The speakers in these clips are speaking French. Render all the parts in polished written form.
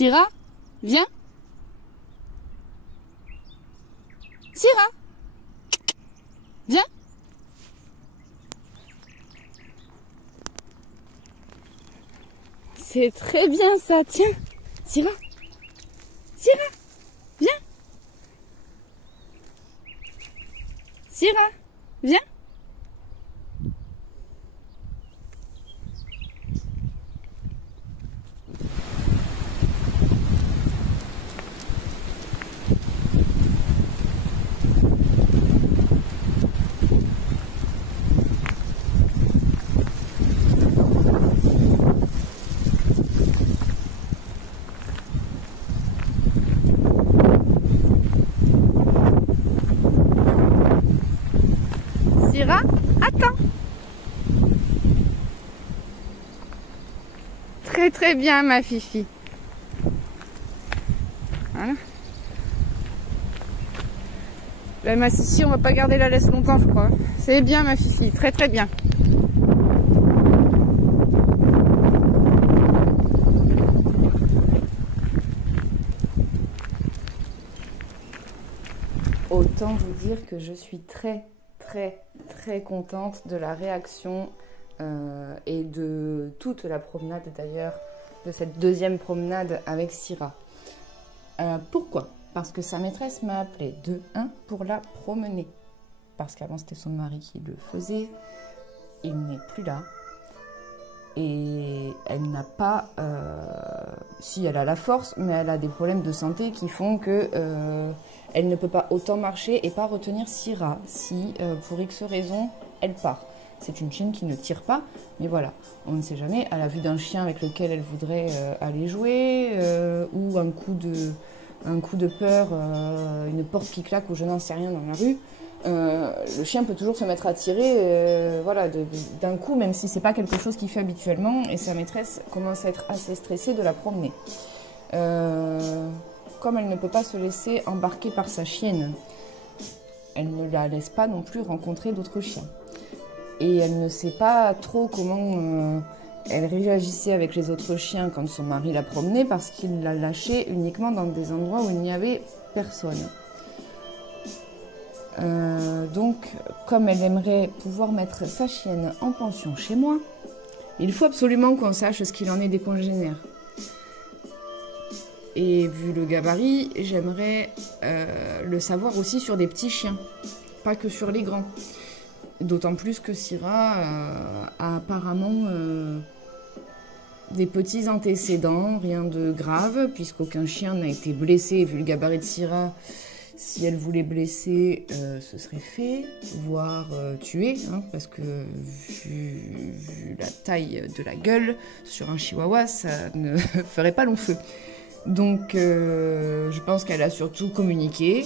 Syrah, viens. Syrah, viens. C'est très bien ça, tiens. Syrah, Syrah, viens. Syrah, viens. Syrah, attends. Très très bien ma fifi. Voilà. Là, ma Sissi, on va pas garder la laisse longtemps je crois. C'est bien ma fifi, très très bien. Autant vous dire que je suis très contente de la réaction et de toute la promenade d'ailleurs, de cette deuxième promenade avec Syrah. Pourquoi? Parce que sa maîtresse m'a appelé de 1 pour la promener. Parce qu'avant c'était son mari qui le faisait, il n'est plus là. Et elle n'a pas, si elle a la force, mais elle a des problèmes de santé qui font que elle ne peut pas autant marcher et pas retenir Syrah si, pour X raison, elle part. C'est une chienne qui ne tire pas, mais voilà, on ne sait jamais. À la vue d'un chien avec lequel elle voudrait aller jouer, ou un coup de peur, une porte qui claque ou je n'en sais rien dans la rue, le chien peut toujours se mettre à tirer voilà, d'un coup, même si c'est pas quelque chose qu'il fait habituellement, et sa maîtresse commence à être assez stressée de la promener. Comme elle ne peut pas se laisser embarquer par sa chienne, elle ne la laisse pas non plus rencontrer d'autres chiens. Et elle ne sait pas trop comment elle réagissait avec les autres chiens quand son mari la promenait, parce qu'il la lâchait uniquement dans des endroits où il n'y avait personne. Donc, comme elle aimerait pouvoir mettre sa chienne en pension chez moi, il faut absolument qu'on sache ce qu'il en est des congénères. Et vu le gabarit, j'aimerais le savoir aussi sur des petits chiens, pas que sur les grands. D'autant plus que Syrah a apparemment des petits antécédents, rien de grave, puisqu'aucun chien n'a été blessé. Vu le gabarit de Syrah, si elle voulait blesser, ce serait fait, voire tué, hein, parce que vu la taille de la gueule, sur un chihuahua, ça ne ferait pas long feu. Donc je pense qu'elle a surtout communiqué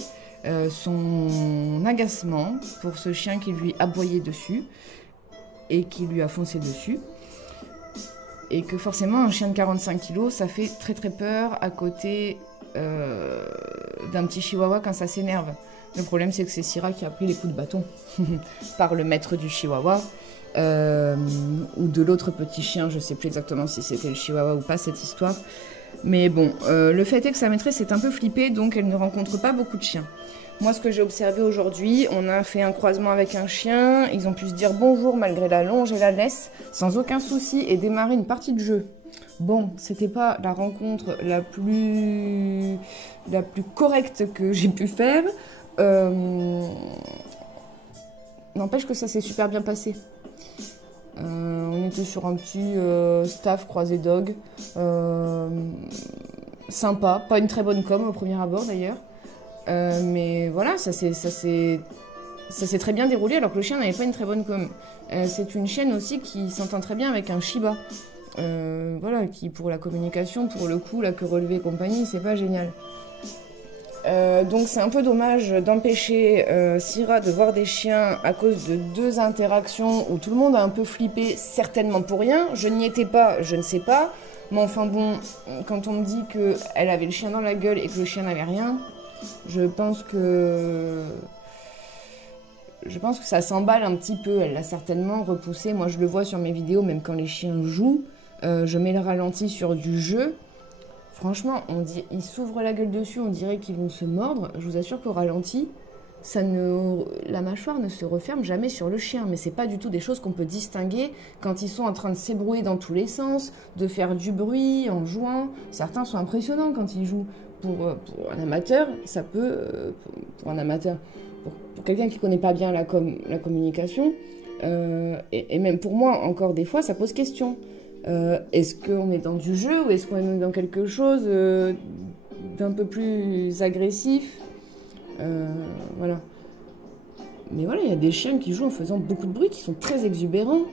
son agacement pour ce chien qui lui aboyait dessus et qui lui a foncé dessus. Et que forcément un chien de 45 kg, ça fait très peur à côté d'un petit chihuahua quand ça s'énerve. Le problème c'est que c'est Syrah qui a pris les coups de bâton par le maître du chihuahua ou de l'autre petit chien, je sais plus exactement si c'était le chihuahua ou pas cette histoire. Mais bon, le fait est que sa maîtresse est un peu flippée, donc elle ne rencontre pas beaucoup de chiens. Moi, ce que j'ai observé aujourd'hui, on a fait un croisement avec un chien, ils ont pu se dire bonjour malgré la longe et la laisse, sans aucun souci, et démarrer une partie de jeu. Bon, c'était pas la rencontre la plus correcte que j'ai pu faire. N'empêche que ça s'est super bien passé. On était sur un petit staff croisé dog, sympa, pas une très bonne com au premier abord d'ailleurs, mais voilà, ça s'est très bien déroulé alors que le chien n'avait pas une très bonne com. C'est une chienne aussi qui s'entend très bien avec un Shiba, voilà, qui pour la communication, pour le coup, la queue relevée et compagnie, c'est pas génial. Donc c'est un peu dommage d'empêcher Syrah de voir des chiens à cause de 2 interactions où tout le monde a un peu flippé, certainement pour rien. Je n'y étais pas, je ne sais pas. Mais enfin bon, quand on me dit qu'elle avait le chien dans la gueule et que le chien n'avait rien, je pense que ça s'emballe un petit peu. Elle l'a certainement repoussé. Moi je le vois sur mes vidéos, même quand les chiens jouent. Je mets le ralenti sur du jeu. Franchement, ils s'ouvrent la gueule dessus, on dirait qu'ils vont se mordre. Je vous assure qu'au ralenti, la mâchoire ne se referme jamais sur le chien. Mais c'est pas du tout des choses qu'on peut distinguer quand ils sont en train de s'ébrouer dans tous les sens, de faire du bruit en jouant. Certains sont impressionnants quand ils jouent. Pour un amateur, ça peut... pour un amateur, pour quelqu'un qui connaît pas bien la communication, et même pour moi, encore des fois, ça pose question. Est-ce qu'on est dans du jeu ou est-ce qu'on est dans quelque chose d'un peu plus agressif? Voilà. Mais voilà, il y a des chiens qui jouent en faisant beaucoup de bruit, qui sont très exubérants.